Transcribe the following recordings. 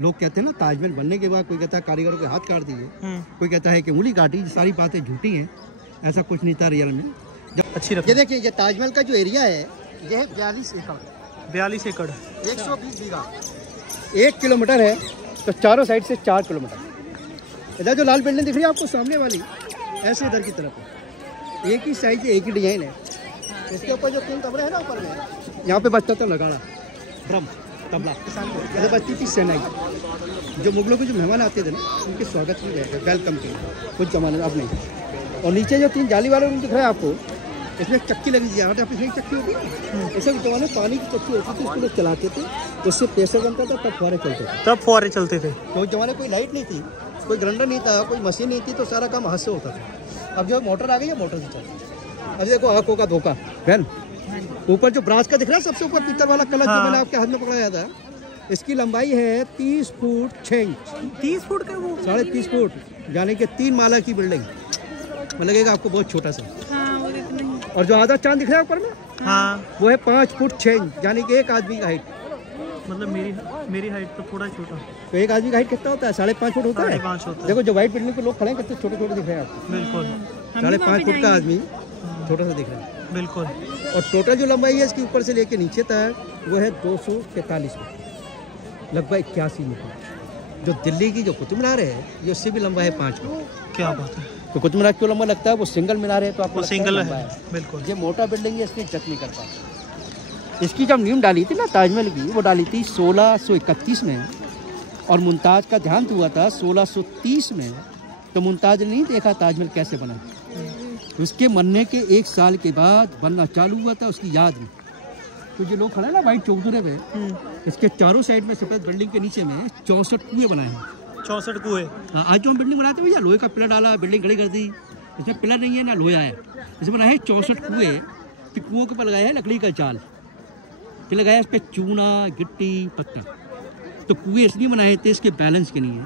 लोग कहते हैं ना ताजमहल बनने के बाद कोई कहता है कारीगरों के हाथ काट दिए, कोई कहता है कि उंगली काटी, सारी बातें झूठी हैं। ऐसा कुछ नहीं था रियल में। जब अच्छी ये देखिए, ये ताजमहल का जो एरिया है ये है 42 एकड़ 120 बीघा, 1 किलोमीटर है तो चारों साइड से 4 किलोमीटर। इधर जो लाल बिल्डिंग दिख रही है आपको सामने वाली, ऐसे इधर की तरफ है, एक ही साइज, एक ही डिजाइन है। इसके ऊपर जो 3 कमरे हैं ना ऊपर में, यहाँ पे बजता था नगाड़ा, ड्रम, तबला, इधर बजती थी सेनाई। जो मुगलों के जो मेहमान आते थे ना उनके स्वागत में गए थे, वेलकम के कुछ जमाने में, अब नहीं। और नीचे जो 3 जाली वाले रूम दिख रहा है आपको, इसमें चक्की लगी थी, यहाँ पे चक्की होती है, ऐसे जमाने पानी की चक्की होती थी, उसको लोग चलाते थे, उससे प्रेशर बनता था, तब फुहारे चलते थे। तो उस जमाने कोई लाइट नहीं थी, कोई ग्राइंडर नहीं था, कोई मशीन नहीं थी, तो सारा काम हाथ से होता था। अब जो मोटर आ गई है, मोटर से चलती है। अब देखो आंखों का धोखा बहन, ऊपर जो ब्रास का दिख रहा है सबसे ऊपर पीतल वाला कलर, जो मैंने आपके हाथ में पकड़ाया था, इसकी लंबाई है 30 फुट 6 इंच। 30 फुट का वो 30.5 फुट, यानी कि 3 माला की बिल्डिंग में लगेगा आपको, बहुत छोटा सा। और जो आधा चांद दिख रहा है ऊपर में, वो है 5 फुट 6 इंच, यानी कि एक आदमी का हाइट। मतलब मेरी हाइट तो थोड़ा छोटा। तो एक आदमी का हाइट कितना होता है? 5.5 फुट होता है। देखो जो व्हाइट बिल्डिंग पे लोग खड़े हैं कितने छोटे छोटे दिख रहे हैं आपको। बिल्कुल 5.5 फुट का आदमी छोटा सा दिख रहा है। बिल्कुल। और टोटल जो लंबाई है इसकी ऊपर से लेके नीचे तक वो है 243 फुट, लगभग 81 मीटर। जो दिल्ली की जो कुतुब मीनार है ये उससे भी लंबा है 5 फुट। क्या बात है। तो कुतुब मीनार क्यों लंबा लगता है? वो सिंगल मीनार है तो आपको सिंगल है। बिल्कुल। ये मोटा बिल्डिंग है, इसकी इज्जत नहीं करता। इसकी जब नींव डाली थी ना ताजमहल की, वो डाली थी 1631 में, और मुमताज़ का देहांत हुआ था 1630 में। तो मुमताज़ ने नहीं देखा ताजमहल कैसे बना, उसके मरने के 1 साल के बाद बनना चालू हुआ था उसकी याद में। तो जो लोग खड़े हैं ना वाइट चौधरे पे, इसके चारों साइड में सफेद बिल्डिंग के नीचे में 64 कुएं बनाए हैं। 64 कुएं। आज जो हम बिल्डिंग बनाते हैं भैया, लोहे का पिलर डाला, बिल्डिंग खड़ी कर दी, इसमें पिलर नहीं है ना लोहा है, इसमें बनाए हैं 64 कुएं। फिर कुओं के ऊपर लगाया है लकड़ी का जाल, फिर लगाया इस पर चूना, गिट्टी, पत्थर। तो कुएं इसलिए बनाए थे इसके बैलेंस के लिए,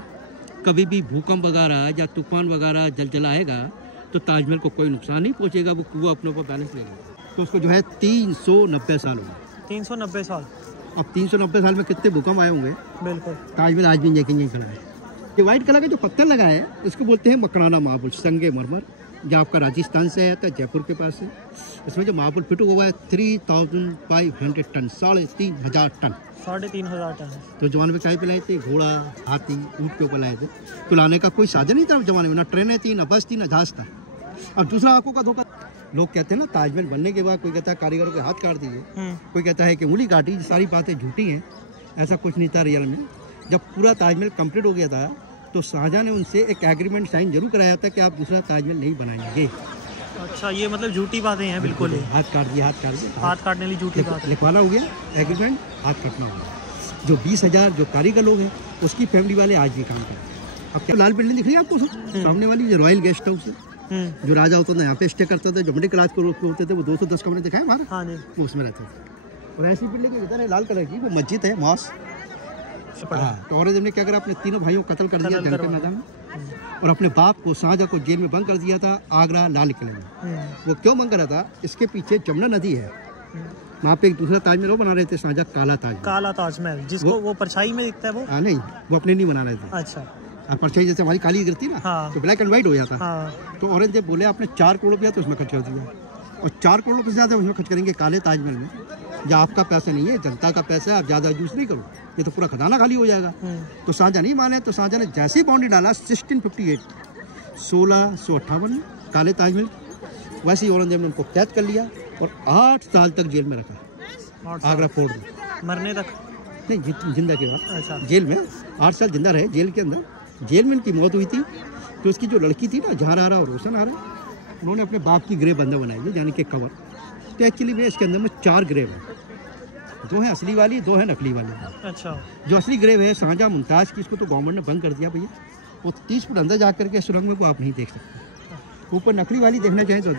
कभी भी भूकंप वगैरह या तूफान वगैरह जलजला आएगा तो ताजमहल को कोई नुकसान नहीं पहुंचेगा, वो कुआं अपने ऊपर बैलेंस लेगा। तो उसको जो है 390 साल हो गए। 390 साल। अब 390 साल में कितने भूकंप आए होंगे। बिल्कुल। ताजमहल आज भी यहीं खड़ा है। ये व्हाइट कलर का जो पत्थर लगा है इसको बोलते हैं मकराना मार्बल, संगे मरमर, जो आपका राजस्थान से है, तो जयपुर के पास है। इसमें जो मार्बल फिट हुआ है 3500 टन, 3500 टन। 3500 टन। तो जमाने में क्या पिलाए थे? घोड़ा, हाथी, ऊँट के ऊपर लाए थे। तो लाने का कोई साधन नहीं था जमाने में, ना ट्रेनें थी, ना बस थी, ना जहाज था। और दूसरा आंखों का धोखा, लोग कहते हैं ना ताजमहल बनने के बाद कोई कहता है कारीगरों के हाथ काट दिए, कोई कहता है कि उंगली काटी, सारी बातें झूठी हैं। ऐसा कुछ नहीं था रियल में। जब पूरा ताजमहल कंप्लीट हो गया था तो शाहजहां ने उनसे एक एग्रीमेंट साइन जरूर कराया था कि आप दूसरा ताजमहल नहीं बनाएंगे। अच्छा, ये मतलब झूठी बातें हैं। बिल्कुल। हाथ काट दिया, हाथ काटने वाली झूठी बात लिखवाना हो गया एग्रीमेंट, हाथ काटना हो गया। जो 20,000 जो कारीगर लोग हैं उसकी फैमिली वाले आज भी काम करते हैं। अब क्या लाल बिल्डिंग दिख रही है आपको सामने वाली, जो रॉयल गेस्ट हाउस है, जो राजा होता था यहाँ पे स्टे करता था, जो मिडिल क्लास को लोग होते थे वो 210 कमरे दिखाए हमारा, वो उसमें रहते थे। और ऐसी बिल्डिंग इधर है लाल कलर की, वो मस्जिद है, मॉस्क। तो औरंगजेब ने क्या करा, अपने तीनों भाइयों को कत्ल कर दिया जंग के मैदान में, और अपने बाप को शाहजहां को जेल में बंद कर दिया था आगरा लाल किले में। वो क्यों बंद करा था? इसके पीछे जमुना नदी है, वहाँ पे एक दूसरा ताजमहल वो बना रहे थे शाहजहां, काला ताजमहल, जिसको वो परछाई में दिखता है वो। नहीं, वो अपने नहीं बना रहे थे। अच्छा। परछाई जैसे हमारी काली गिरती ना, तो ब्लैक एंड व्हाइट हो जाता। तो औरंगजेब बोले आपने 4 करोड़ रुपया तो उसमें खर्च कर दिया, और 4 करोड़ रुपये से ज़्यादा उसमें खर्च करेंगे काले ताजमहल में, जो आपका पैसा नहीं है, जनता का पैसा है, आप ज़्यादा यूज नहीं करो, ये तो पूरा खजाना खाली हो जाएगा। तो शाहजहां नहीं माने, तो शाहजहां ने जैसे ही बाउंड्री डाला 1658 में काले ताजमहल, वैसे ही औरंगजेब ने उनको कैद कर लिया और 8 साल तक जेल में रखा, आगरा फोर्ट में। मरने तक नहीं, जिंदा के बाद। अच्छा। जेल में 8 साल जिंदा रहे, जेल के अंदर। जेल में इनकी मौत हुई थी। तो उसकी जो लड़की थी ना, जहाँ आरा और रोशन आरा, उन्होंने अपने बाप की ग्रेव बंदा बनाई है, यानी कि कवर। तो एक्चुअली में इसके अंदर में 4 ग्रेव है, 2 है असली वाली, 2 है नकली वाली। अच्छा। जो असली ग्रेव है शाहजहां मुमताज़ की, इसको तो गवर्नमेंट ने बंद कर दिया भैया, वो 30 फुट अंदर जा करके सुरंग में को आप नहीं देख सकते। ऊपर नकली वाली देखना चाहें तो